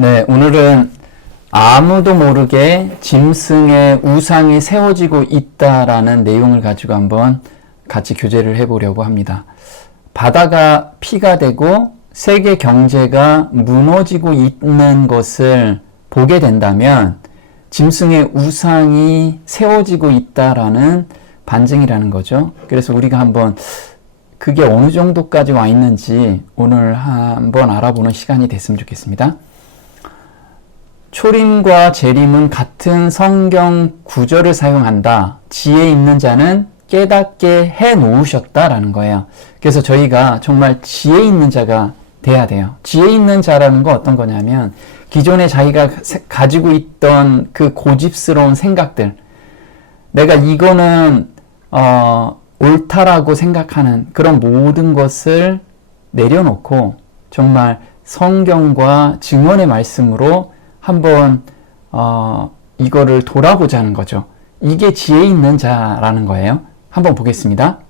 네, 오늘은 아무도 모르게 짐승의 우상이 세워지고 있다라는 내용을 가지고 한번 같이 교제를 해보려고 합니다. 바다가 피가 되고 세계 경제가 무너지고 있는 것을 보게 된다면 짐승의 우상이 세워지고 있다라는 반증이라는 거죠. 그래서 우리가 한번 그게 어느 정도까지 와 있는지 오늘 한번 알아보는 시간이 됐으면 좋겠습니다. 초림과 재림은 같은 성경 구절을 사용한다. 지혜 있는 자는 깨닫게 해 놓으셨다라는 거예요. 그래서 저희가 정말 지혜 있는 자가 돼야 돼요. 지혜 있는 자라는 건 어떤 거냐면 기존에 자기가 가지고 있던 그 고집스러운 생각들, 내가 이거는 옳다라고 생각하는 그런 모든 것을 내려놓고 정말 성경과 증언의 말씀으로 한번 이거를 돌아보자는 거죠. 이게 지혜 있는 자라는 거예요. 한번 보겠습니다.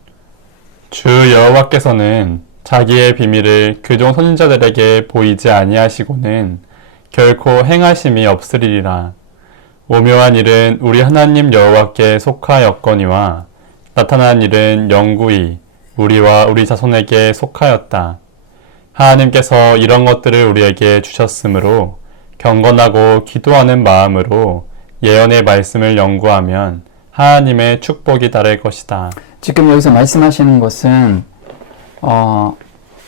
주 여호와께서는 자기의 비밀을 그종 선지자들에게 보이지 아니하시고는 결코 행하심이 없으리라. 오묘한 일은 우리 하나님 여호와께 속하였거니와 나타난 일은 영구히 우리와 우리 자손에게 속하였다. 하나님께서 이런 것들을 우리에게 주셨으므로 경건하고 기도하는 마음으로 예언의 말씀을 연구하면 하나님의 축복이 따를 것이다. 지금 여기서 말씀하시는 것은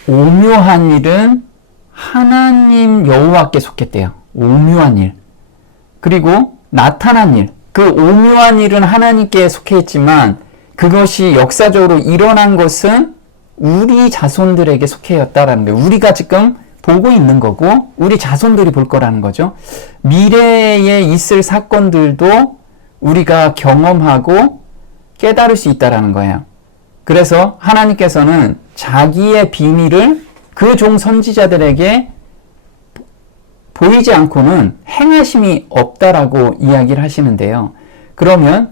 오묘한 일은 하나님 여호와께 속했대요. 오묘한 일. 그리고 나타난 일. 그 오묘한 일은 하나님께 속해 있지만 그것이 역사적으로 일어난 것은 우리 자손들에게 속해였다라는 거예요. 우리가 지금 보고 있는 거고 우리 자손들이 볼 거라는 거죠. 미래에 있을 사건들도 우리가 경험하고 깨달을 수 있다라는 거예요. 그래서 하나님께서는 자기의 비밀을 그 종 선지자들에게 보이지 않고는 행하심이 없다라고 이야기를 하시는데요. 그러면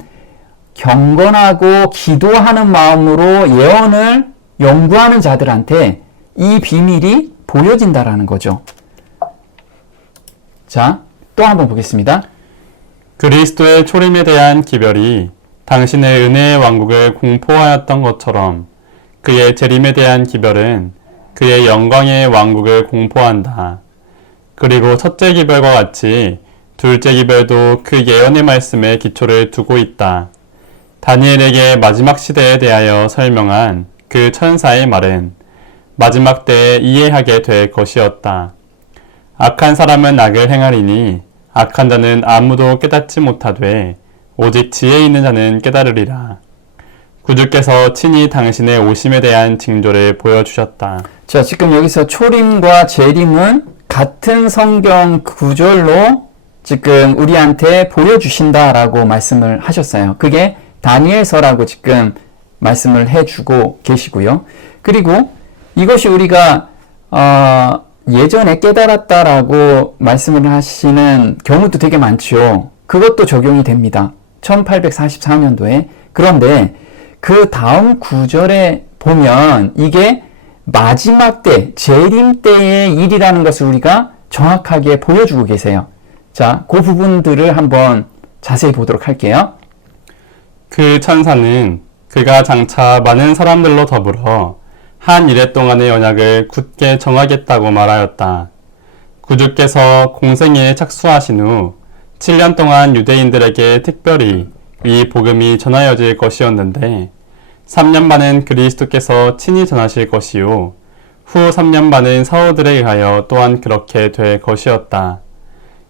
경건하고 기도하는 마음으로 예언을 연구하는 자들한테 이 비밀이 보여진다라는 거죠. 자, 또 한번 보겠습니다. 그리스도의 초림에 대한 기별이 당신의 은혜의 왕국을 공포하였던 것처럼 그의 재림에 대한 기별은 그의 영광의 왕국을 공포한다. 그리고 첫째 기별과 같이 둘째 기별도 그 예언의 말씀에 기초를 두고 있다. 다니엘에게 마지막 시대에 대하여 설명한 그 천사의 말은 마지막 때에 이해하게 될 것이었다. 악한 사람은 악을 행하리니 악한 자는 아무도 깨닫지 못하되 오직 지혜 있는 자는 깨달으리라. 구주께서 친히 당신의 오심에 대한 징조를 보여주셨다. 자, 지금 여기서 초림과 재림은 같은 성경 구절로 지금 우리한테 보여주신다라고 말씀을 하셨어요. 그게 다니엘서라고 지금 말씀을 해주고 계시고요. 그리고 이것이 우리가 예전에 깨달았다라고 말씀을 하시는 경우도 되게 많죠. 그것도 적용이 됩니다. 1844년도에. 그런데 그 다음 구절에 보면 이게 마지막 때, 재림 때의 일이라는 것을 우리가 정확하게 보여주고 계세요. 자, 그 부분들을 한번 자세히 보도록 할게요. 그 천사는 그가 장차 많은 사람들로 더불어 한 이래 동안의 언약을 굳게 정하겠다고 말하였다. 구주께서 공생애에 착수하신 후 7년 동안 유대인들에게 특별히 이 복음이 전하여질 것이었는데 3년 반은 그리스도께서 친히 전하실 것이요 후 3년 반은 사도들에 의하여 또한 그렇게 될 것이었다.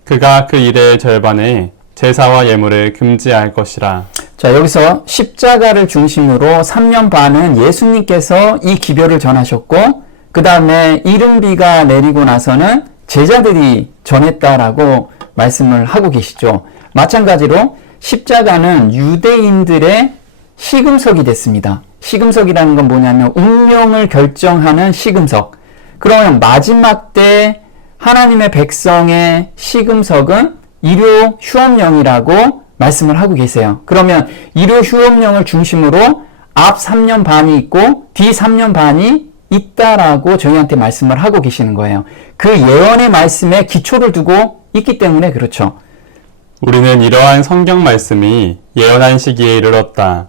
그가 그 일의 절반에 제사와 예물을 금지할 것이라. 자, 여기서 십자가를 중심으로 3년 반은 예수님께서 이 기별을 전하셨고 그 다음에 이른비가 내리고 나서는 제자들이 전했다라고 말씀을 하고 계시죠. 마찬가지로 십자가는 유대인들의 시금석이 됐습니다. 시금석이라는 건 뭐냐면 운명을 결정하는 시금석. 그러면 마지막 때 하나님의 백성의 시금석은 일요 휴업령이라고 말씀을 하고 계세요. 그러면 일요 휴업령을 중심으로 앞 3년 반이 있고 뒤 3년 반이 있다라고 저희한테 말씀을 하고 계시는 거예요. 그 예언의 말씀에 기초를 두고 있기 때문에 그렇죠. 우리는 이러한 성경 말씀이 예언한 시기에 이르렀다.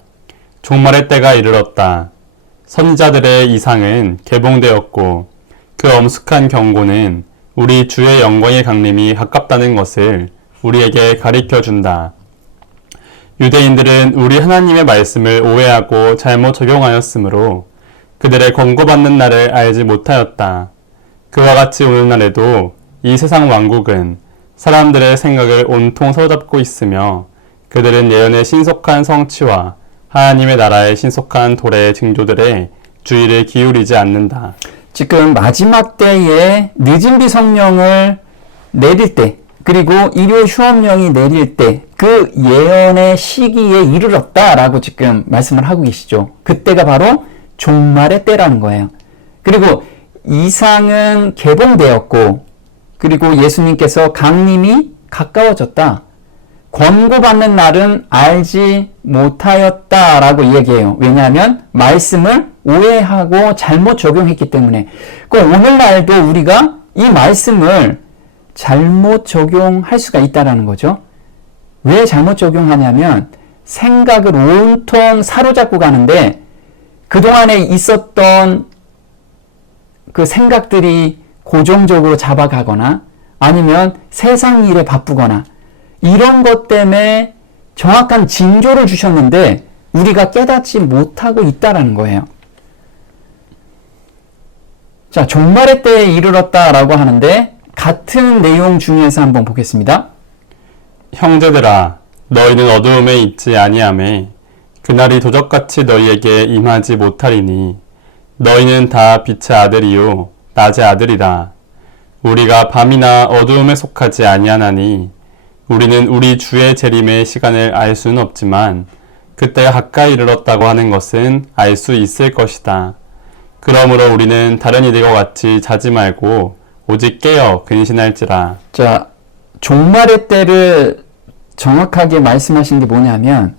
종말의 때가 이르렀다. 선지자들의 이상은 개봉되었고 그 엄숙한 경고는 우리 주의 영광의 강림이 가깝다는 것을 우리에게 가르쳐준다. 유대인들은 우리 하나님의 말씀을 오해하고 잘못 적용하였으므로 그들의 권고받는 날을 알지 못하였다. 그와 같이 오늘날에도 이 세상 왕국은 사람들의 생각을 온통 사로잡고 있으며 그들은 예언의 신속한 성취와 하나님의 나라의 신속한 도래의 징조들에 주의를 기울이지 않는다. 지금 마지막 때에 늦은 비 성령을 내릴 때, 그리고 일요 휴업령이 내릴 때, 그 예언의 시기에 이르렀다라고 지금 말씀을 하고 계시죠. 그때가 바로 종말의 때라는 거예요. 그리고 이상은 개봉되었고, 그리고 예수님께서 강림이 가까워졌다. 권고받는 날은 알지 못하였다라고 이야기해요. 왜냐하면 말씀을 오해하고 잘못 적용했기 때문에. 오늘날도 우리가 이 말씀을 잘못 적용할 수가 있다라는 거죠. 왜 잘못 적용하냐면 생각을 온통 사로잡고 가는데 그동안에 있었던 그 생각들이 고정적으로 잡아가거나 아니면 세상 일에 바쁘거나 이런 것 때문에 정확한 징조를 주셨는데 우리가 깨닫지 못하고 있다라는 거예요. 자, 종말의 때에 이르렀다라고 하는데 같은 내용 중에서 한번 보겠습니다. 형제들아, 너희는 어두움에 있지 아니하매 그날이 도적같이 너희에게 임하지 못하리니 너희는 다 빛의 아들이요 낮의 아들이라. 우리가 밤이나 어두움에 속하지 아니하나니 우리는 우리 주의 재림의 시간을 알 수는 없지만 그때가 가까이 이르렀다고 하는 것은 알 수 있을 것이다. 그러므로 우리는 다른 이들과 같이 자지 말고 오직 깨어 근신할지라. 자, 종말의 때를 정확하게 말씀하신 게 뭐냐면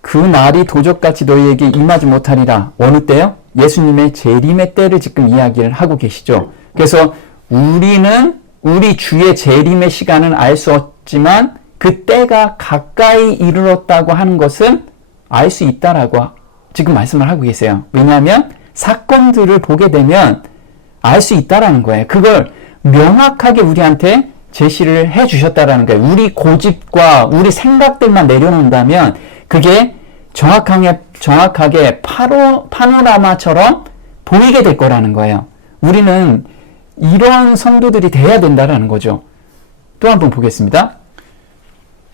그 날이 도적같이 너희에게 임하지 못하리라. 어느 때요? 예수님의 재림의 때를 지금 이야기를 하고 계시죠. 그래서 우리는 우리 주의 재림의 시간은 알 수 없지만 그 때가 가까이 이르렀다고 하는 것은 알 수 있다라고 지금 말씀을 하고 계세요. 왜냐하면 사건들을 보게 되면 알 수 있다라는 거예요. 그걸 명확하게 우리한테 제시를 해 주셨다라는 거예요. 우리 고집과 우리 생각들만 내려놓는다면 그게 정확하게 파노라마처럼 보이게 될 거라는 거예요. 우리는 이런 성도들이 돼야 된다라는 거죠. 또 한 번 보겠습니다.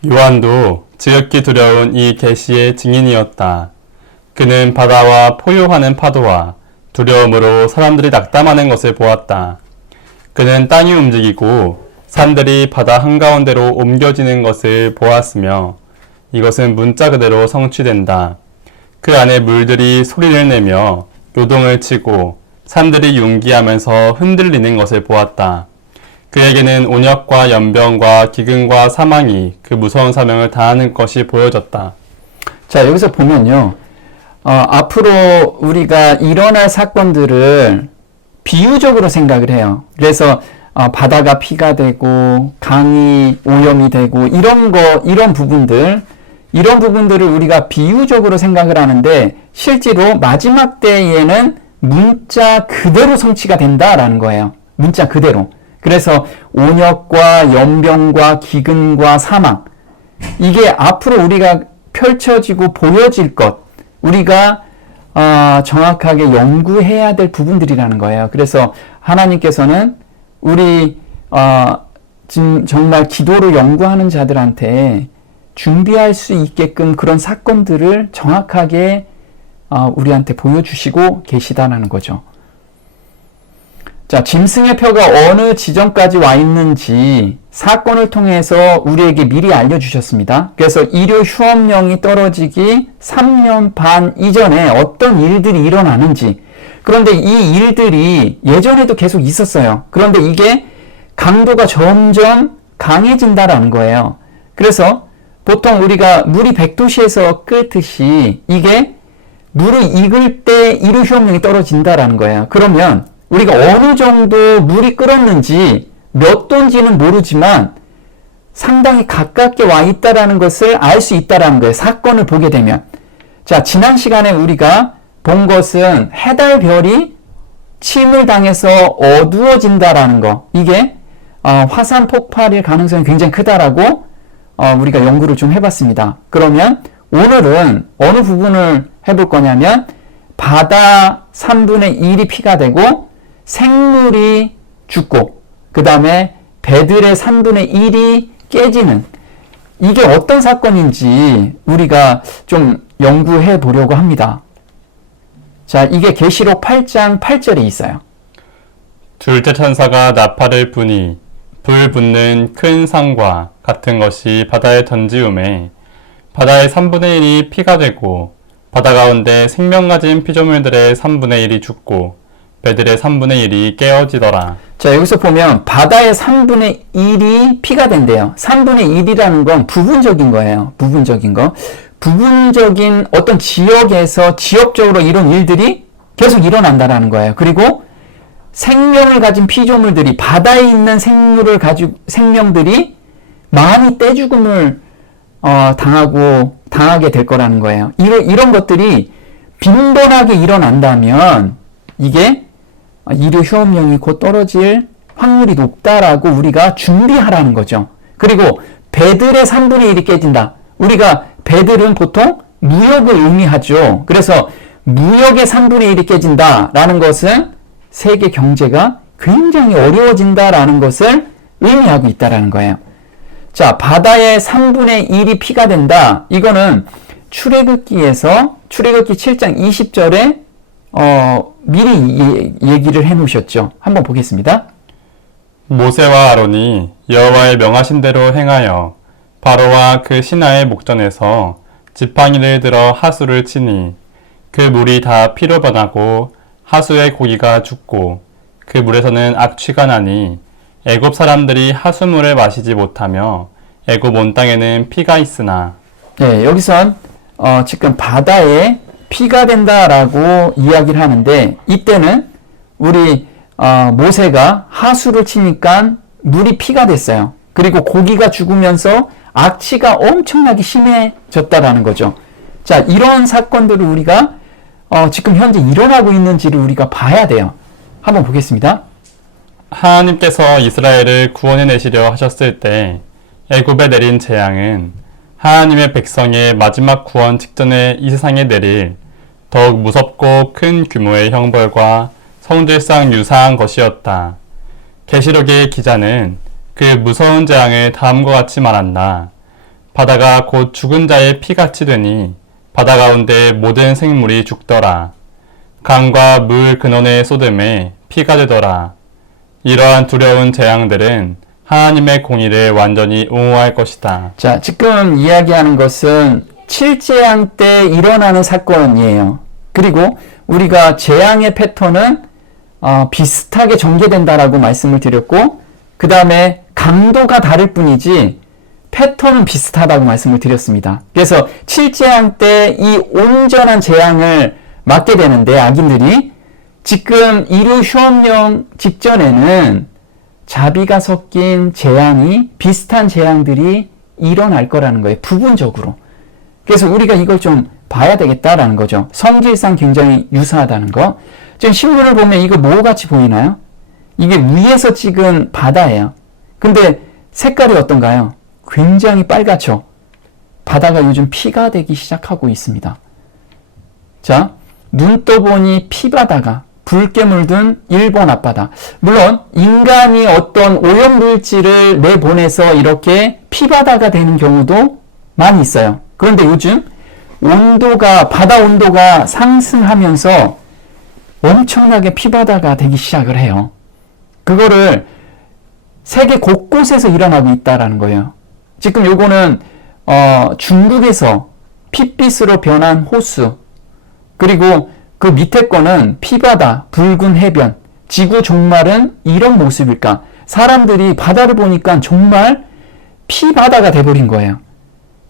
요한도 지극히 두려운 이 계시의 증인이었다. 그는 바다와 포효하는 파도와 두려움으로 사람들이 낙담하는 것을 보았다. 그는 땅이 움직이고 산들이 바다 한가운데로 옮겨지는 것을 보았으며 이것은 문자 그대로 성취된다. 그 안에 물들이 소리를 내며 요동을 치고 산들이 융기하면서 흔들리는 것을 보았다. 그에게는 온역과 연병과 기근과 사망이 그 무서운 사명을 다하는 것이 보여졌다. 자, 여기서 보면요. 앞으로 우리가 일어날 사건들을 비유적으로 생각을 해요. 그래서 바다가 피가 되고 강이 오염이 되고 이런 부분들을 우리가 비유적으로 생각을 하는데 실제로 마지막 때에는 문자 그대로 성취가 된다라는 거예요. 문자 그대로. 그래서 온역과 연병과 기근과 사망, 이게 앞으로 우리가 펼쳐지고 보여질 것, 우리가 정확하게 연구해야 될 부분들이라는 거예요. 그래서 하나님께서는 우리 지금 정말 기도로 연구하는 자들한테 준비할 수 있게끔 그런 사건들을 정확하게 우리한테 보여주시고 계시다라는 거죠. 자, 짐승의 표가 어느 지점까지 와 있는지 사건을 통해서 우리에게 미리 알려주셨습니다. 그래서 일요 휴업령이 떨어지기 3년 반 이전에 어떤 일들이 일어나는지, 그런데 이 일들이 예전에도 계속 있었어요. 그런데 이게 강도가 점점 강해진다라는 거예요. 그래서 보통 우리가 물이 100도씨에서 끓듯이 이게 물을 익을 때 이루 휴업력이 떨어진다라는 거예요. 그러면 우리가 어느 정도 물이 끓었는지 몇 도인지는 모르지만 상당히 가깝게 와 있다라는 것을 알 수 있다라는 거예요. 사건을 보게 되면. 자, 지난 시간에 우리가 본 것은 해달 별이 침을 당해서 어두워진다라는 거. 이게 화산 폭발일 가능성이 굉장히 크다라고 우리가 연구를 좀 해봤습니다. 그러면 오늘은 어느 부분을 해볼 거냐면 바다 3분의 1이 피가 되고 생물이 죽고 그 다음에 배들의 3분의 1이 깨지는 이게 어떤 사건인지 우리가 좀 연구해 보려고 합니다. 자, 이게 계시록 8장 8절에 있어요. 둘째 천사가 나팔을 부니 불 붙는 큰 상과 같은 것이 바다에 던지우매 바다의 3분의 1이 피가 되고 바다 가운데 생명 가진 피조물들의 3분의 1이 죽고 배들의 3분의 1이 깨어지더라. 자, 여기서 보면 바다의 3분의 1이 피가 된대요. 3분의 1이라는 건 부분적인 거예요. 부분적인 거. 부분적인 어떤 지역에서 지역적으로 이런 일들이 계속 일어난다라는 거예요. 그리고 생명을 가진 피조물들이 바다에 있는 생명들이 많이 떼죽음을 당하게 될 거라는 거예요. 이런 것들이 빈번하게 일어난다면 이게 이류 휴업력이 곧 떨어질 확률이 높다라고 우리가 준비하라는 거죠. 그리고 배들의 3분의 1이 깨진다. 우리가 배들은 보통 무역을 의미하죠. 그래서 무역의 3분의 1이 깨진다라는 것은 세계 경제가 굉장히 어려워진다라는 것을 의미하고 있다라는 거예요. 자, 바다의 3분의 1이 피가 된다. 이거는 출애굽기에서 출애굽기 7장 20절에 미리 얘기를 해 놓으셨죠. 한번 보겠습니다. 모세와 아론이 여호와의 명하신 대로 행하여 바로와 그 신하의 목전에서 지팡이를 들어 하수를 치니 그 물이 다 피로 변하고 하수의 고기가 죽고 그 물에서는 악취가 나니 애굽 사람들이 하수물을 마시지 못하며 애굽 온 땅에는 피가 있으나. 네, 여기선 지금 바다에 피가 된다라고 이야기를 하는데 이때는 우리 모세가 하수를 치니까 물이 피가 됐어요. 그리고 고기가 죽으면서 악취가 엄청나게 심해졌다라는 거죠. 자, 이런 사건들을 우리가 지금 현재 일어나고 있는지를 우리가 봐야 돼요. 한번 보겠습니다. 하나님께서 이스라엘을 구원해 내시려 하셨을 때 애굽에 내린 재앙은 하나님의 백성의 마지막 구원 직전에 이 세상에 내릴 더욱 무섭고 큰 규모의 형벌과 성질상 유사한 것이었다. 계시록의 기자는 그 무서운 재앙을 다음과 같이 말한다. 바다가 곧 죽은 자의 피같이 되니 바다 가운데 모든 생물이 죽더라. 강과 물 근원에 쏟음에 피가 되더라. 이러한 두려운 재앙들은 하나님의 공의를 완전히 옹호할 것이다. 자, 지금 이야기하는 것은 7재앙 때 일어나는 사건이에요. 그리고 우리가 재앙의 패턴은 비슷하게 전개된다라고 말씀을 드렸고 그 다음에 강도가 다를 뿐이지 패턴은 비슷하다고 말씀을 드렸습니다. 그래서 7재앙 때 이 온전한 재앙을 맞게 되는데 악인들이 지금 이루 휴업령 직전에는 자비가 섞인 재앙이 비슷한 재앙들이 일어날 거라는 거예요. 부분적으로. 그래서 우리가 이걸 좀 봐야 되겠다라는 거죠. 성질상 굉장히 유사하다는 거. 지금 신문을 보면 이거 뭐 같이 보이나요? 이게 위에서 찍은 바다예요. 근데 색깔이 어떤가요? 굉장히 빨갛죠. 바다가 요즘 피가 되기 시작하고 있습니다. 자, 눈 떠보니 피바다가 붉게 물든 일본 앞바다. 물론 인간이 어떤 오염물질을 내보내서 이렇게 피바다가 되는 경우도 많이 있어요. 그런데 요즘 바다 온도가 상승하면서 엄청나게 피바다가 되기 시작을 해요. 그거를 세계 곳곳에서 일어나고 있다라는 거예요. 지금 요거는 중국에서 핏빛으로 변한 호수, 그리고 그 밑에 거는 피바다, 붉은 해변, 지구 종말은 이런 모습일까? 사람들이 바다를 보니까 정말 피바다가 돼버린 거예요.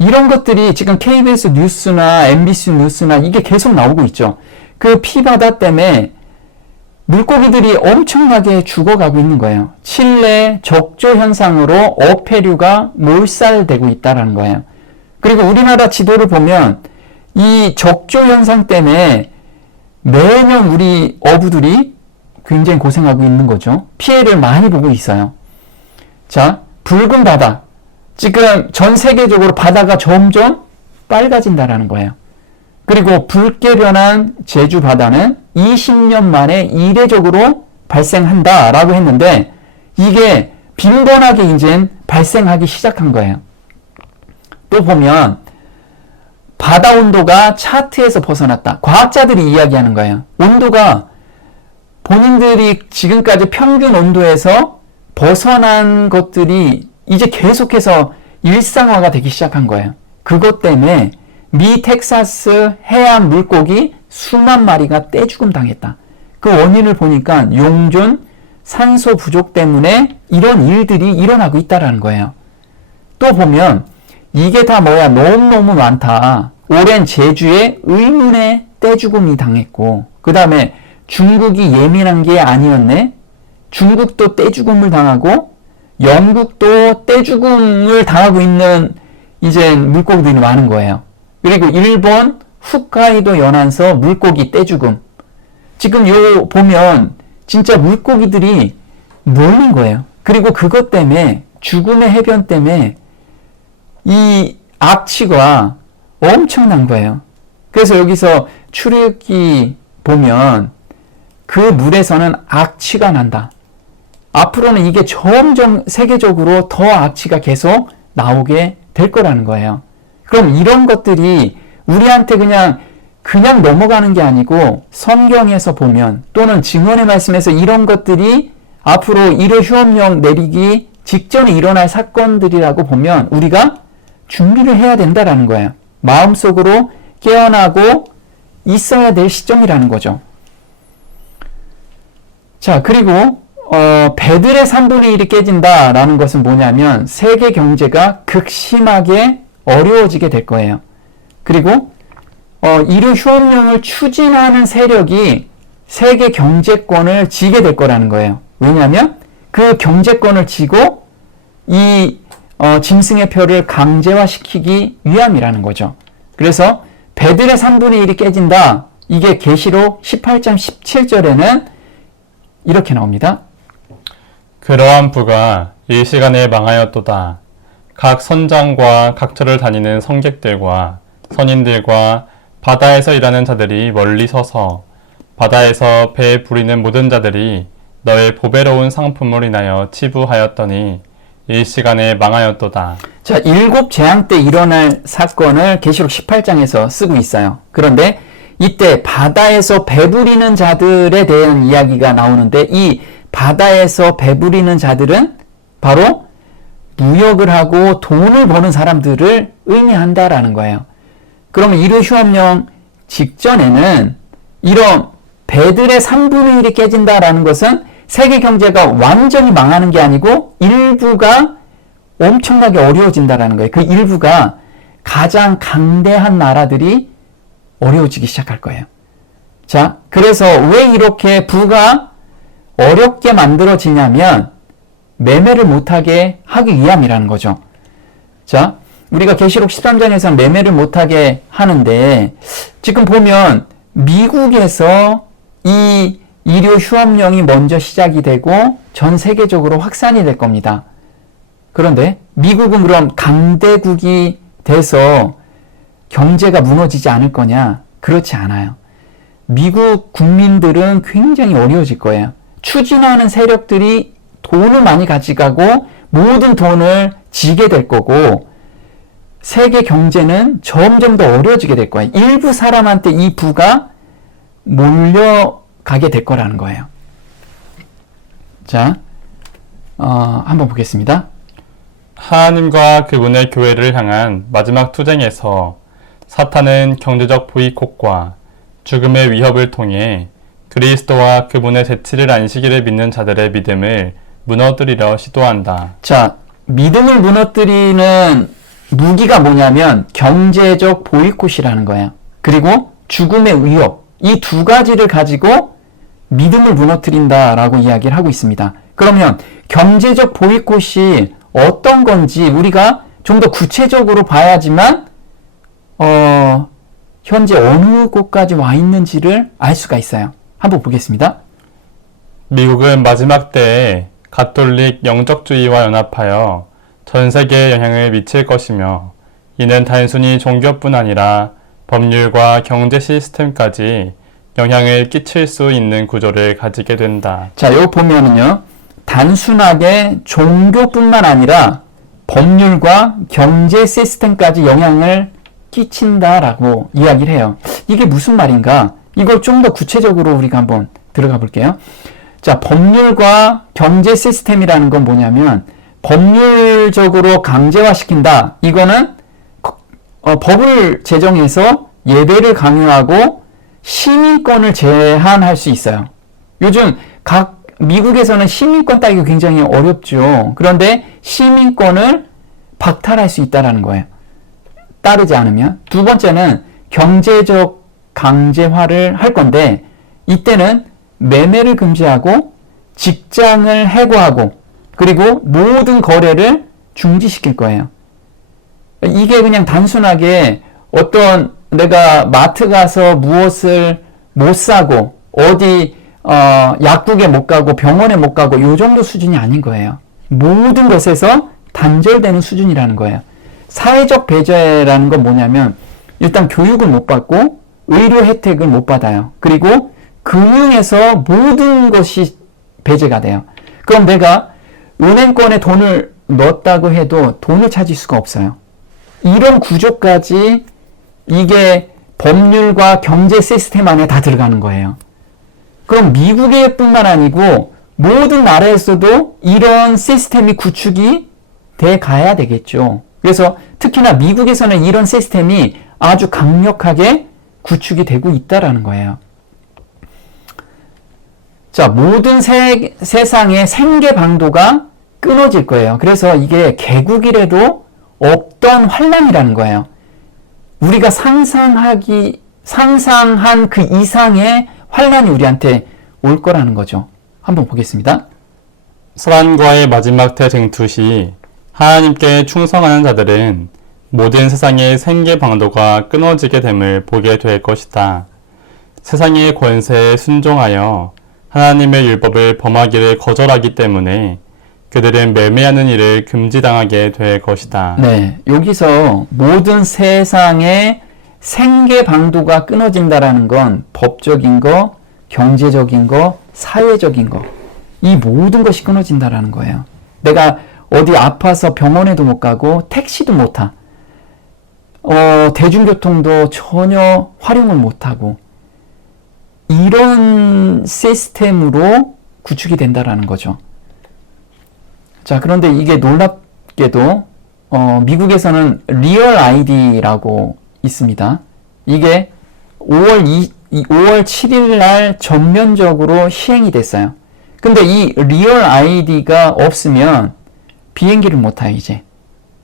이런 것들이 지금 KBS 뉴스나 MBC 뉴스나 이게 계속 나오고 있죠. 그 피바다 때문에 물고기들이 엄청나게 죽어가고 있는 거예요. 칠레 적조 현상으로 어패류가 몰살되고 있다는 거예요. 그리고 우리나라 지도를 보면 이 적조 현상 때문에 매년 우리 어부들이 굉장히 고생하고 있는 거죠. 피해를 많이 보고 있어요. 자, 붉은 바다. 지금 전 세계적으로 바다가 점점 빨개진다라는 거예요. 그리고 붉게 변한 제주 바다는 20년 만에 이례적으로 발생한다라고 했는데 이게 빈번하게 이제 발생하기 시작한 거예요. 또 보면 바다 온도가 차트에서 벗어났다. 과학자들이 이야기하는 거예요. 온도가 본인들이 지금까지 평균 온도에서 벗어난 것들이 이제 계속해서 일상화가 되기 시작한 거예요. 그것 때문에 미 텍사스 해안 물고기 수만 마리가 떼죽음 당했다. 그 원인을 보니까 용존, 산소 부족 때문에 이런 일들이 일어나고 있다는 거예요. 또 보면 이게 다 뭐야, 너무너무 많다. 오랜 제주에 의문의 떼죽음이 당했고, 그 다음에 중국이 예민한 게 아니었네. 중국도 떼죽음을 당하고 영국도 떼죽음을 당하고 있는 이제 물고기들이 많은 거예요. 그리고 일본 홋카이도 연안서 물고기 떼죽음. 지금 요 보면 진짜 물고기들이 몰린 거예요. 그리고 그것 때문에 죽음의 해변 때문에 이 악취가 엄청난 거예요. 그래서 여기서 출애굽기 보면 그 물에서는 악취가 난다. 앞으로는 이게 점점 세계적으로 더 악취가 계속 나오게 될 거라는 거예요. 그럼 이런 것들이 우리한테 그냥 넘어가는 게 아니고 성경에서 보면 또는 증언의 말씀에서 이런 것들이 앞으로 일요 휴업령 내리기 직전에 일어날 사건들이라고 보면 우리가 준비를 해야 된다라는 거예요. 마음속으로 깨어나고 있어야 될 시점이라는 거죠. 자, 그리고 배들의 3분의 1이 깨진다라는 것은 뭐냐면 세계 경제가 극심하게 어려워지게 될 거예요. 그리고 일요 휴업령을 추진하는 세력이 세계 경제권을 쥐게 될 거라는 거예요. 왜냐하면 그 경제권을 쥐고 이 짐승의 표를 강제화시키기 위함이라는 거죠. 그래서 배들의 3분의 1이 깨진다. 이게 계시록 18장 17절에는 이렇게 나옵니다. 그러한 부가 이 시간에 망하였도다. 각 선장과 각처를 다니는 성객들과 선인들과 바다에서 일하는 자들이 멀리 서서 바다에서 배 부리는 모든 자들이 너의 보배로운 상품을 인하여 치부하였더니 이 시간에 망하였도다. 자, 7 재앙 때 일어날 사건을 계시록 18장에서 쓰고 있어요. 그런데 이때 바다에서 배부리는 자들에 대한 이야기가 나오는데 이 바다에서 배부리는 자들은 바로 무역을 하고 돈을 버는 사람들을 의미한다라는 거예요. 그러면 일요 휴업령 직전에는 이런 배들의 3분의 1이 깨진다라는 것은 세계 경제가 완전히 망하는 게 아니고 일부가 엄청나게 어려워진다라는 거예요. 그 일부가 가장 강대한 나라들이 어려워지기 시작할 거예요. 자, 그래서 왜 이렇게 부가 어렵게 만들어지냐면 매매를 못하게 하기 위함이라는 거죠. 자, 우리가 계시록 13장에서 매매를 못하게 하는데 지금 보면 미국에서 이 일요 휴업령이 먼저 시작이 되고 전 세계적으로 확산이 될 겁니다. 그런데 미국은 그럼 강대국이 돼서 경제가 무너지지 않을 거냐? 그렇지 않아요. 미국 국민들은 굉장히 어려워질 거예요. 추진하는 세력들이 돈을 많이 가져가고 모든 돈을 지게 될 거고 세계 경제는 점점 더 어려워지게 될 거예요. 일부 사람한테 이 부가 몰려가게 될 거라는 거예요. 자, 한번 보겠습니다. 하나님과 그분의 교회를 향한 마지막 투쟁에서 사탄은 경제적 보이콧과 죽음의 위협을 통해 그리스도와 그분의 재치를 안시기를 믿는 자들의 믿음을 무너뜨리려 시도한다. 자, 믿음을 무너뜨리는 무기가 뭐냐면 경제적 보이콧이라는 거예요. 그리고 죽음의 위협, 이 두 가지를 가지고 믿음을 무너뜨린다라고 이야기를 하고 있습니다. 그러면 경제적 보이콧이 어떤 건지 우리가 좀 더 구체적으로 봐야지만 현재 어느 곳까지 와 있는지를 알 수가 있어요. 한번 보겠습니다. 미국은 마지막 때에 가톨릭 영적주의와 연합하여 전 세계에 영향을 미칠 것이며 이는 단순히 종교뿐 아니라 법률과 경제 시스템까지 영향을 끼칠 수 있는 구조를 가지게 된다. 자, 여기 보면은요. 단순하게 종교뿐만 아니라 법률과 경제 시스템까지 영향을 끼친다라고 이야기를 해요. 이게 무슨 말인가? 이걸 좀 더 구체적으로 우리가 한번 들어가 볼게요. 자, 법률과 경제 시스템이라는 건 뭐냐면 법률적으로 강제화시킨다. 이거는 법을 제정해서 예배를 강요하고 시민권을 제한할 수 있어요. 요즘 미국에서는 시민권 따기가 굉장히 어렵죠. 그런데 시민권을 박탈할 수 있다는 거예요. 따르지 않으면. 두 번째는 경제적 강제화를 할 건데 이때는 매매를 금지하고 직장을 해고하고 그리고 모든 거래를 중지시킬 거예요. 이게 그냥 단순하게 어떤 내가 마트 가서 무엇을 못 사고 어디 약국에 못 가고 병원에 못 가고 요 정도 수준이 아닌 거예요. 모든 것에서 단절되는 수준이라는 거예요. 사회적 배제라는 건 뭐냐면 일단 교육을 못 받고 의료 혜택을 못 받아요. 그리고 금융에서 모든 것이 배제가 돼요. 그럼 내가 은행권에 돈을 넣었다고 해도 돈을 찾을 수가 없어요. 이런 구조까지 이게 법률과 경제 시스템 안에 다 들어가는 거예요. 그럼 미국에 뿐만 아니고 모든 나라에서도 이런 시스템이 구축이 돼 가야 되겠죠. 그래서 특히나 미국에서는 이런 시스템이 아주 강력하게 구축이 되고 있다라는 거예요. 자, 모든 세상의 생계 방도가 끊어질 거예요. 그래서 이게 개국이라도 없던 환란이라는 거예요. 우리가 상상한 그 이상의 환란이 우리한테 올 거라는 거죠. 한번 보겠습니다. 사단과의 마지막 대쟁투 시 하나님께 충성하는 자들은 모든 세상의 생계 방도가 끊어지게 됨을 보게 될 것이다. 세상의 권세에 순종하여 하나님의 율법을 범하기를 거절하기 때문에 그들은 매매하는 일을 금지당하게 될 것이다. 네, 여기서 모든 세상의 생계 방도가 끊어진다라는 건 법적인 거, 경제적인 거, 사회적인 거, 이 모든 것이 끊어진다라는 거예요. 내가 어디 아파서 병원에도 못 가고 택시도 못 타. 대중교통도 전혀 활용을 못 하고 이런 시스템으로 구축이 된다라는 거죠. 자, 그런데 이게 놀랍게도 미국에서는 리얼 아이디라고 있습니다. 이게 5월 7일 날 전면적으로 시행이 됐어요. 근데 이 리얼 아이디가 없으면 비행기를 못 타요, 이제.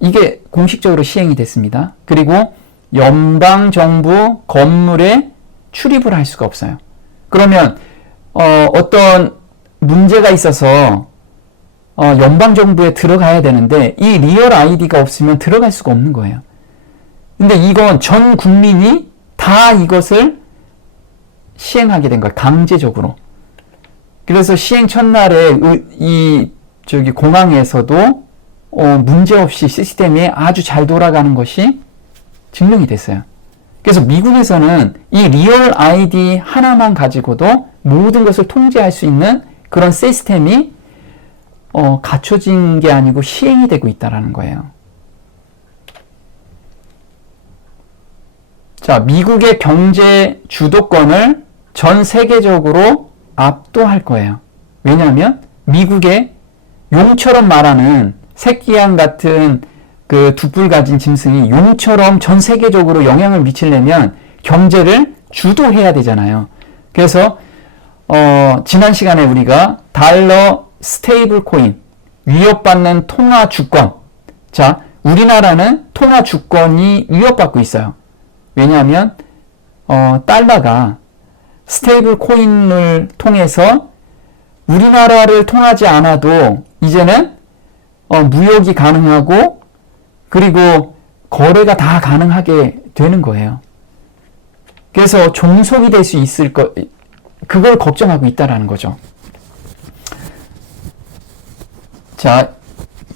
이게 공식적으로 시행이 됐습니다. 그리고 연방정부 건물에 출입을 할 수가 없어요. 그러면 어떤 문제가 있어서 연방정부에 들어가야 되는데 이 리얼 아이디가 없으면 들어갈 수가 없는 거예요. 근데 이건 전 국민이 다 이것을 시행하게 된 거예요. 강제적으로. 그래서 시행 첫날에 공항에서도 문제없이 시스템이 아주 잘 돌아가는 것이 증명이 됐어요. 그래서 미국에서는 이 리얼 아이디 하나만 가지고도 모든 것을 통제할 수 있는 그런 시스템이 갖춰진 게 아니고 시행이 되고 있다는 거예요. 자, 미국의 경제 주도권을 전 세계적으로 압도할 거예요. 왜냐하면 미국의 용처럼 말하는 새끼양 같은 그 두 뿔 가진 짐승이 용처럼 전 세계적으로 영향을 미치려면 경제를 주도해야 되잖아요. 그래서 지난 시간에 우리가 달러 스테이블 코인, 위협받는 통화 주권. 자, 우리나라는 통화 주권이 위협받고 있어요. 왜냐하면 달러가 스테이블 코인을 통해서 우리나라를 통하지 않아도 이제는 무역이 가능하고 그리고 거래가 다 가능하게 되는 거예요. 그래서 종속이 될 수 있을 그걸 걱정하고 있다라는 거죠. 자,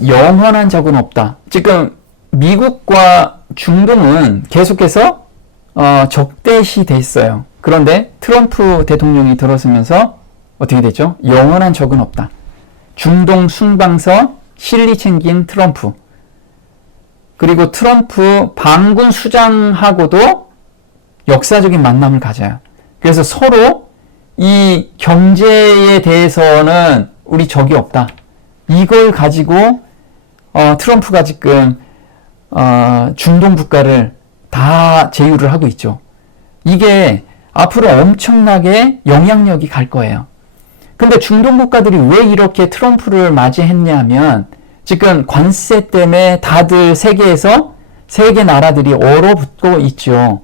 영원한 적은 없다. 지금 미국과 중동은 계속해서 적대시 돼 있어요. 그런데 트럼프 대통령이 들어서면서 어떻게 되죠? 영원한 적은 없다. 중동 순방서 실리 챙긴 트럼프. 그리고 트럼프 반군 수장하고도 역사적인 만남을 가져요. 그래서 서로 이 경제에 대해서는 우리 적이 없다. 이걸 가지고 트럼프가 지금 중동 국가를 다 제휴를 하고 있죠. 이게 앞으로 엄청나게 영향력이 갈 거예요. 근데 중동 국가들이 왜 이렇게 트럼프를 맞이했냐면 지금 관세 때문에 다들 세계에서 세계 나라들이 얼어붙고 있죠.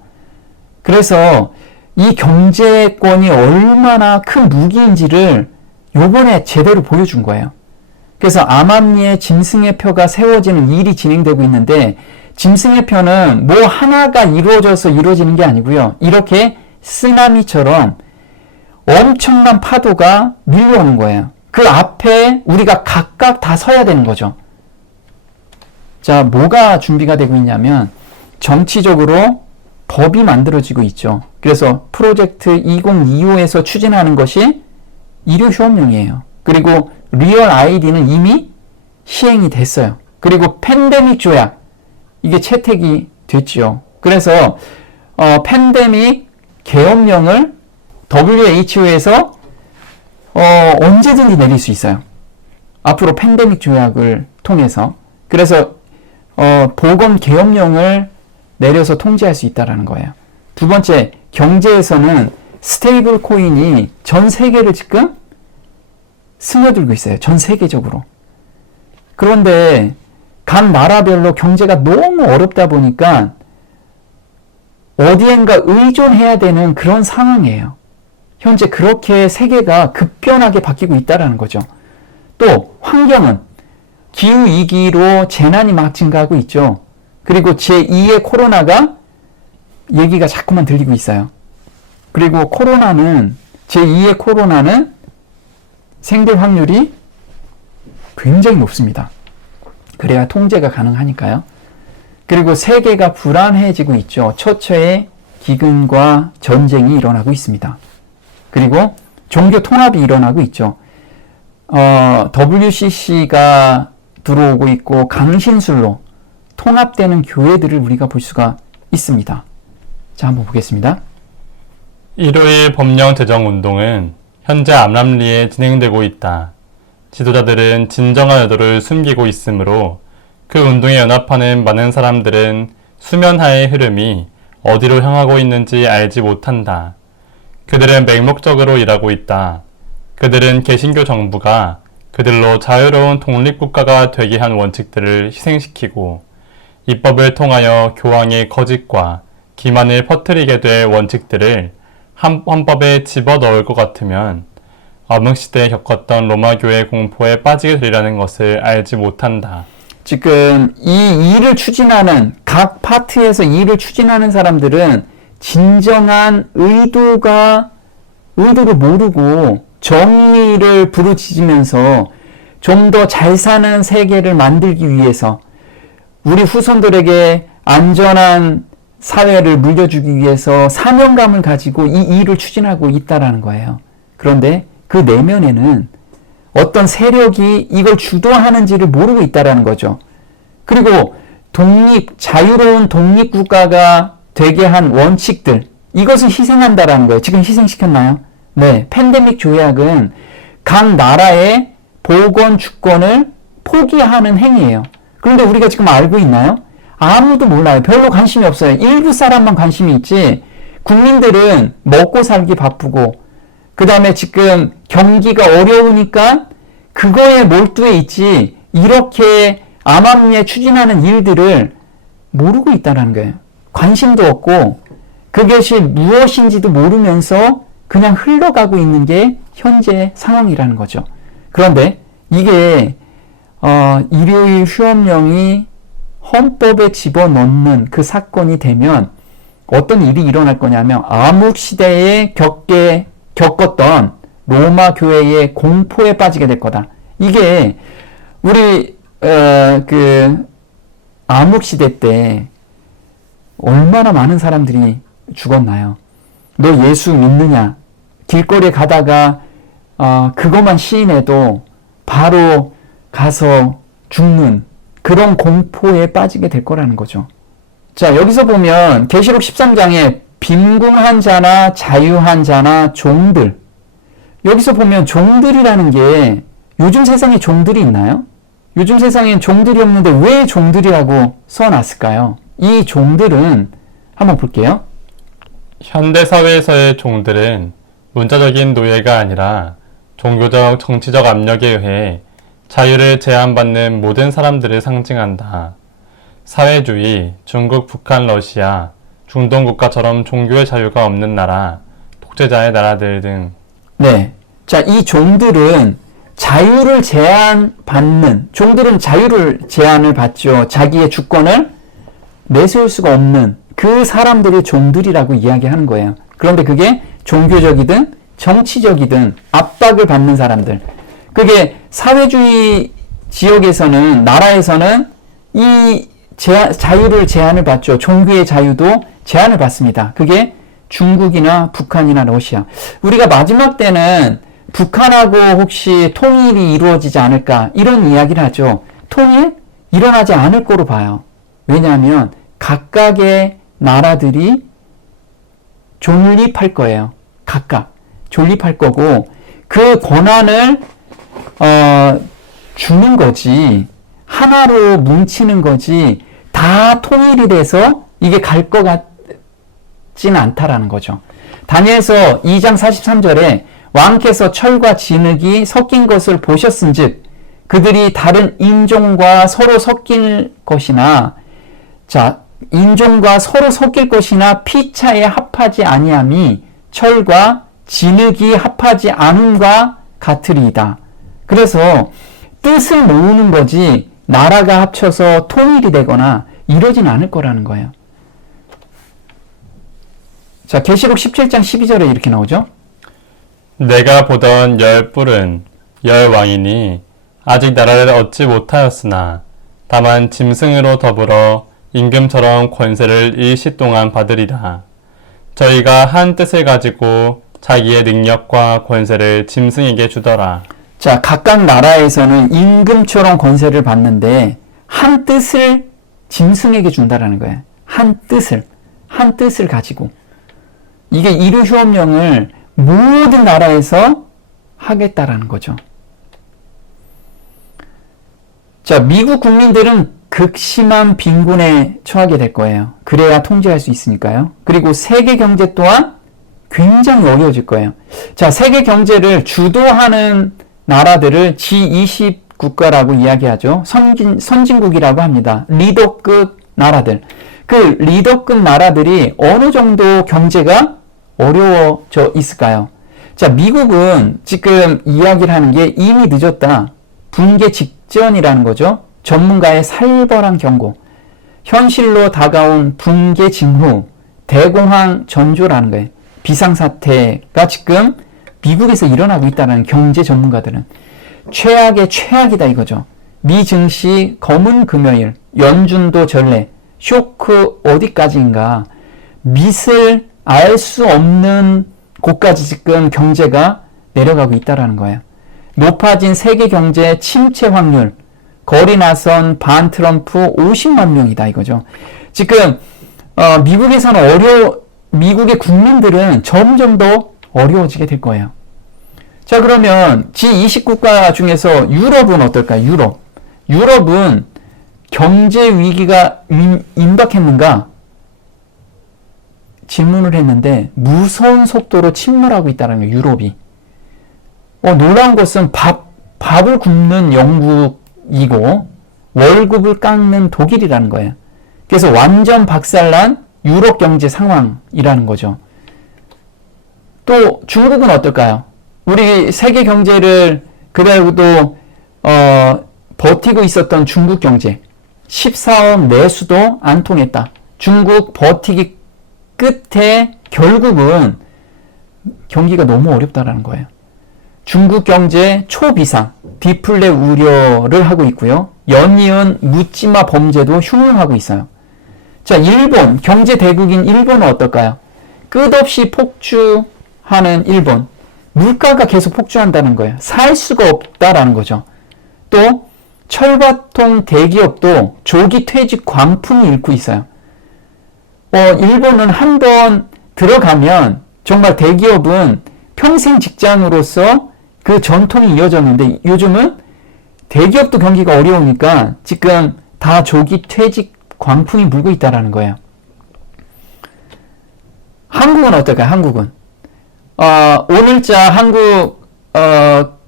그래서 이 경제권이 얼마나 큰 무기인지를 요번에 제대로 보여준 거예요. 그래서 암암리에 짐승의 표가 세워지는 일이 진행되고 있는데 짐승의 표는 뭐 하나가 이루어져서 이루어지는 게 아니고요. 이렇게 쓰나미처럼 엄청난 파도가 밀려오는 거예요. 그 앞에 우리가 각각 다 서야 되는 거죠. 자, 뭐가 준비가 되고 있냐면 정치적으로 법이 만들어지고 있죠. 그래서 프로젝트 2025에서 추진하는 것이 의료휴업령이에요. 그리고 리얼 아이디는 이미 시행이 됐어요. 그리고 팬데믹 조약, 이게 채택이 됐죠. 그래서 팬데믹 계엄령을 WHO에서 언제든지 내릴 수 있어요. 앞으로 팬데믹 조약을 통해서. 그래서 보건 계엄령을 내려서 통제할 수 있다는 거예요. 두 번째, 경제에서는 스테이블 코인이 전 세계를 지금 스며들고 있어요. 전 세계적으로. 그런데 각 나라별로 경제가 너무 어렵다 보니까 어디엔가 의존해야 되는 그런 상황이에요. 현재 그렇게 세계가 급변하게 바뀌고 있다는 거죠. 또 환경은 기후위기로 재난이 막 증가하고 있죠. 그리고 제2의 코로나가 얘기가 자꾸만 들리고 있어요. 그리고 제2의 코로나는 생길 확률이 굉장히 높습니다. 그래야 통제가 가능하니까요. 그리고 세계가 불안해지고 있죠. 처처의 기근과 전쟁이 일어나고 있습니다. 그리고 종교 통합이 일어나고 있죠. WCC가 들어오고 있고 강신술로 통합되는 교회들을 우리가 볼 수가 있습니다. 자, 한번 보겠습니다. 일요일 법령 제정 운동은 현재 암람리에 진행되고 있다. 지도자들은 진정한 의도를 숨기고 있으므로 그 운동에 연합하는 많은 사람들은 수면하의 흐름이 어디로 향하고 있는지 알지 못한다. 그들은 맹목적으로 일하고 있다. 그들은 개신교 정부가 그들로 자유로운 독립국가가 되게 한 원칙들을 희생시키고 입법을 통하여 교황의 거짓과 기만을 퍼뜨리게 될 원칙들을 헌법에 집어넣을 것 같으면 암흑시대에 겪었던 로마교의 공포에 빠지게 되리라는 것을 알지 못한다. 지금 이 일을 추진하는 각 파트에서 이 일을 추진하는 사람들은 진정한 의도를 모르고 정의를 부르짖으면서 좀 더 잘 사는 세계를 만들기 위해서 우리 후손들에게 안전한 사회를 물려주기 위해서 사명감을 가지고 이 일을 추진하고 있다라는 거예요. 그런데 그 내면에는 어떤 세력이 이걸 주도하는지를 모르고 있다라는 거죠. 그리고 자유로운 독립국가가 되게 한 원칙들, 이것을 희생한다라는 거예요. 지금 희생시켰나요? 네. 팬데믹 조약은 각 나라의 보건 주권을 포기하는 행위예요. 그런데 우리가 지금 알고 있나요? 아무도 몰라요. 별로 관심이 없어요. 일부 사람만 관심이 있지, 국민들은 먹고 살기 바쁘고, 그 다음에 지금 경기가 어려우니까 그거에 몰두해 있지, 이렇게 암암리에 추진하는 일들을 모르고 있다는 거예요. 관심도 없고 그것이 무엇인지도 모르면서 그냥 흘러가고 있는 게 현재 상황이라는 거죠. 그런데 이게 일요일 휴업령이 헌법에 집어넣는 그 사건이 되면 어떤 일이 일어날 거냐면 암흑시대에 겪었던 로마 교회의 공포에 빠지게 될 거다. 이게 우리 암흑시대 때 얼마나 많은 사람들이 죽었나요? 너 예수 믿느냐? 길거리에 가다가 그것만 시인해도 바로 가서 죽는 그런 공포에 빠지게 될 거라는 거죠. 자, 여기서 보면 계시록 13장에 빈궁한 자나 자유한 자나 종들, 여기서 보면 종들이라는 게 요즘 세상에 종들이 있나요? 요즘 세상엔 종들이 없는데 왜 종들이라고 써놨을까요? 이 종들은 한번 볼게요. 현대사회에서의 종들은 문자적인 노예가 아니라 종교적, 정치적 압력에 의해 자유를 제한받는 모든 사람들을 상징한다. 사회주의, 중국, 북한, 러시아, 중동 국가처럼 종교의 자유가 없는 나라, 독재자의 나라들 등. 네. 자, 이 종들은 자유를 제한받는, 종들은 자유를 제한을 받죠. 자기의 주권을 내세울 수가 없는 그 사람들이 종들이라고 이야기하는 거예요. 그런데 그게 종교적이든 정치적이든 압박을 받는 사람들. 그게 사회주의 지역에서는, 나라에서는 이 자유를 제한을 받죠. 종교의 자유도 제한을 받습니다. 그게 중국이나 북한이나 러시아. 우리가 마지막 때는 북한하고 혹시 통일이 이루어지지 않을까 이런 이야기를 하죠. 통일? 일어나지 않을 거로 봐요. 왜냐하면 각각의 나라들이 존립할 거예요. 각각 존립할 거고 그 권한을 주는 거지, 하나로 뭉치는 거지 다 통일이 돼서 이게 갈 것 같지는 않다라는 거죠. 다니엘서 2장 43절에 왕께서 철과 진흙이 섞인 것을 보셨은즉 그들이 다른 인종과 서로 섞일 것이나, 자, 인종과 서로 섞일 것이나 피차에 합하지 아니함이 철과 진흙이 합하지 않음과 같으리이다. 그래서 뜻을 모으는 거지 나라가 합쳐서 통일이 되거나 이러진 않을 거라는 거예요. 자, 계시록 17장 12절에 이렇게 나오죠. 내가 보던 열 뿔은 열 왕이니 아직 나라를 얻지 못하였으나 다만 짐승으로 더불어 임금처럼 권세를 일시 동안 받으리라. 저희가 한 뜻을 가지고 자기의 능력과 권세를 짐승에게 주더라. 자, 각각 나라에서는 임금처럼 권세를 받는데 한 뜻을 짐승에게 준다라는 거예요. 한 뜻을 가지고. 이게 일요 휴업령을 모든 나라에서 하겠다라는 거죠. 자, 미국 국민들은 극심한 빈곤에 처하게 될 거예요. 그래야 통제할 수 있으니까요. 그리고 세계 경제 또한 굉장히 어려워질 거예요. 자, 세계 경제를 주도하는 나라들을 G20 국가라고 이야기하죠. 선진국이라고 합니다. 리더급 나라들. 그 리더급 나라들이 어느 정도 경제가 어려워져 있을까요? 자, 미국은 지금 이야기를 하는 게 이미 늦었다. 붕괴 직전이라는 거죠. 전문가의 살벌한 경고. 현실로 다가온 붕괴 징후, 대공황 전조라는 거예요. 비상사태가 지금 미국에서 일어나고 있다는 경제 전문가들은 최악의 최악이다 이거죠. 미 증시 검은 금요일, 연준도 전례, 쇼크 어디까지인가, 밑을 알 수 없는 곳까지 지금 경제가 내려가고 있다는 거예요. 높아진 세계 경제 침체 확률, 거리 나선 반 트럼프 50만 명이다 이거죠. 지금 미국에서는 미국의 국민들은 점점 더 어려워지게 될 거예요. 자, 그러면 G20 국가 중에서 유럽은 어떨까요? 유럽은 경제 위기가 임박했는가? 질문을 했는데 무서운 속도로 침몰하고 있다는 거예요. 유럽이. 놀라운 것은 밥을 굶는 영국이고 월급을 깎는 독일이라는 거예요. 그래서 완전 박살난 유럽 경제 상황이라는 거죠. 또 중국은 어떨까요? 우리 세계 경제를 그대로도 버티고 있었던 중국 경제. 14억 내수도 안 통했다. 중국 버티기 끝에 결국은 경기가 너무 어렵다라는 거예요. 중국 경제 초비상, 디플레 우려를 하고 있고요. 연이은 묻지마 범죄도 흉흉하고 있어요. 자, 일본, 경제 대국인 일본은 어떨까요? 끝없이 폭주하는 일본. 물가가 계속 폭주한다는 거예요. 살 수가 없다라는 거죠. 또 철화통 대기업도 조기 퇴직 광풍이 일고 있어요. 일본은 한번 들어가면 정말 대기업은 평생 직장으로서 그 전통이 이어졌는데 요즘은 대기업도 경기가 어려우니까 지금 다 조기 퇴직 광풍이 불고 있다라는 거예요. 한국은 어떨까요? 한국은 오늘자 한국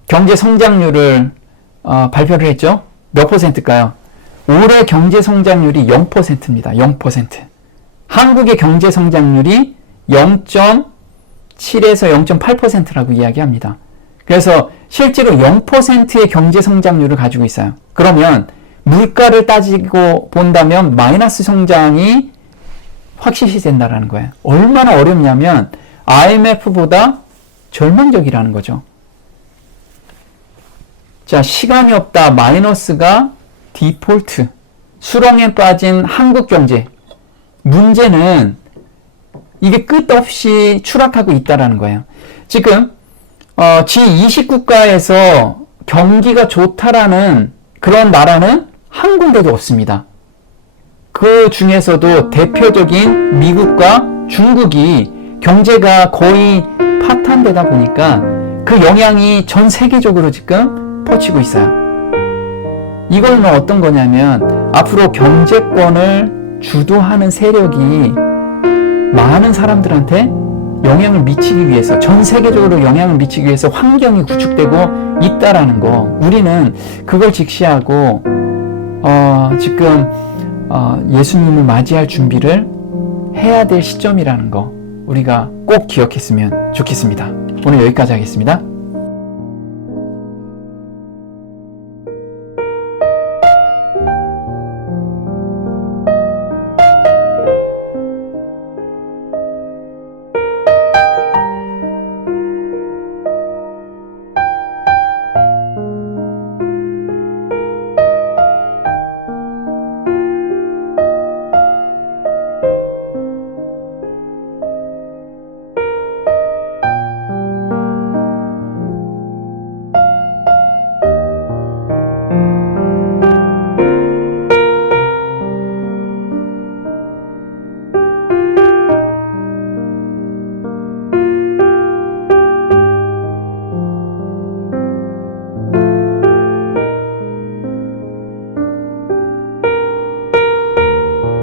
경제 성장률을 발표를 했죠. 몇 퍼센트일까요? 올해 경제 성장률이 0%입니다. 0%. 한국의 경제 성장률이 0.7에서 0.8%라고 이야기합니다. 그래서 실제로 0%의 경제 성장률을 가지고 있어요. 그러면 물가를 따지고 본다면 마이너스 성장이 확실시 된다는 거예요. 얼마나 어렵냐면 IMF보다 절망적이라는 거죠. 자, 시간이 없다. 마이너스가 디폴트. 수렁에 빠진 한국 경제. 문제는 이게 끝없이 추락하고 있다는 거예요. 지금 G20 국가에서 경기가 좋다라는 그런 나라는 한 군데도 없습니다. 그 중에서도 대표적인 미국과 중국이 경제가 거의 파탄되다 보니까 그 영향이 전 세계적으로 지금 퍼지고 있어요. 이거는 어떤 거냐면 앞으로 경제권을 주도하는 세력이 많은 사람들한테 영향을 미치기 위해서, 전 세계적으로 영향을 미치기 위해서 환경이 구축되고 있다라는 거. 우리는 그걸 직시하고 지금 예수님을 맞이할 준비를 해야 될 시점이라는 거 우리가 꼭 기억했으면 좋겠습니다. 오늘 여기까지 하겠습니다.